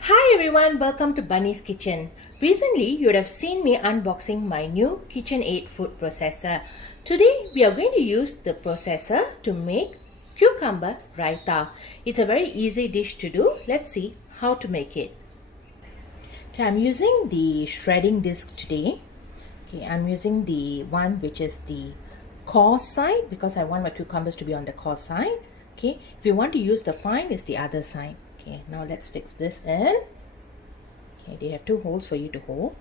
Hi everyone, welcome to Bunny's Kitchen. Recently, you would have seen me unboxing my new Kitchenaid food processor. Today, we are going to use the processor to make cucumber raita. It's a very easy dish to do. Let's see how to make it. Okay, I'm using the shredding disc today. Okay, I'm using the one which is the coarse side because I want my cucumbers to be on the coarse side. Okay, if you want to use the fine, it's the other side. Okay, now let's fix this in. Okay, they have two holes for you to hold.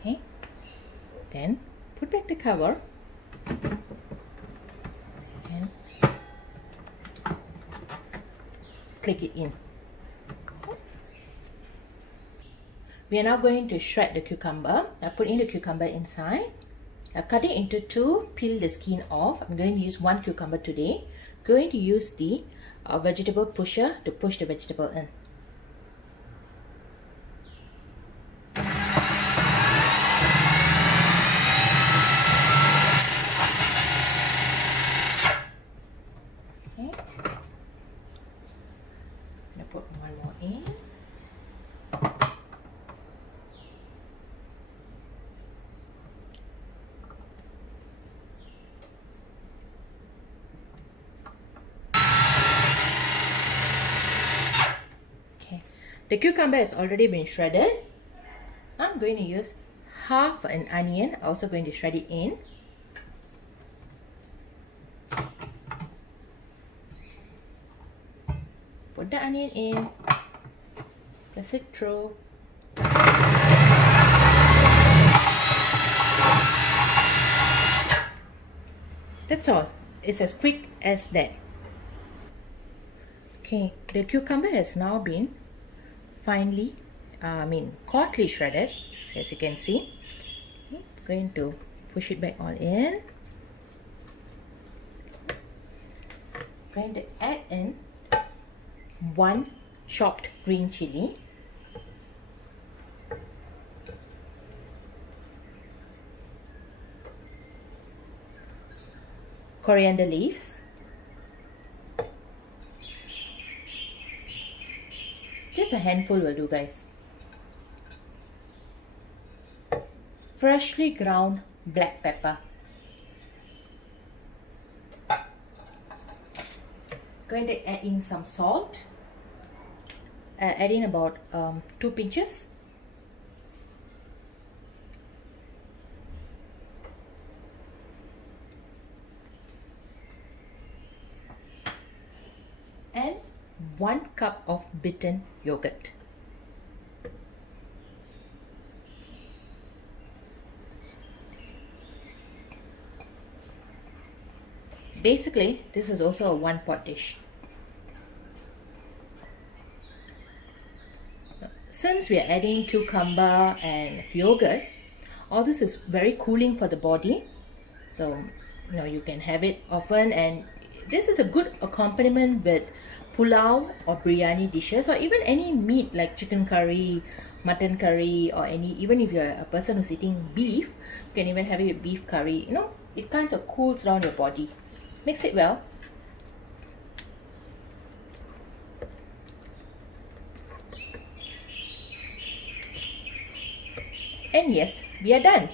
Okay, then put back the cover and click it in. We are now going to shred the cucumber. I put in the cucumber inside. I've cut it into two, peel the skin off. I'm going to use one cucumber today. Going to use the vegetable pusher to push the vegetable in. Okay. I'm going to put one more in. The cucumber has already been shredded. I'm going to use half an onion. I'm also going to shred it in. Put the onion in. Press it through. That's all. It's as quick as that. Okay, the cucumber has now been finely, coarsely shredded, as you can see. Okay, going to push it back all in. Going to add in one chopped green chili. Coriander leaves. Just a handful will do, guys. Freshly ground black pepper. Going to add in some salt. Add in about 2 pinches. And 1 cup of beaten yogurt. Basically, this is also a one-pot dish. Since we are adding cucumber and yogurt, all this is very cooling for the body. So, you can have it often, and this is a good accompaniment with pulao or briyani dishes, or even any meat like chicken curry, mutton curry, or even if you're a person who's eating beef, you can even have it with beef curry. It kind of cools down your body. Mix it well. And yes, we are done.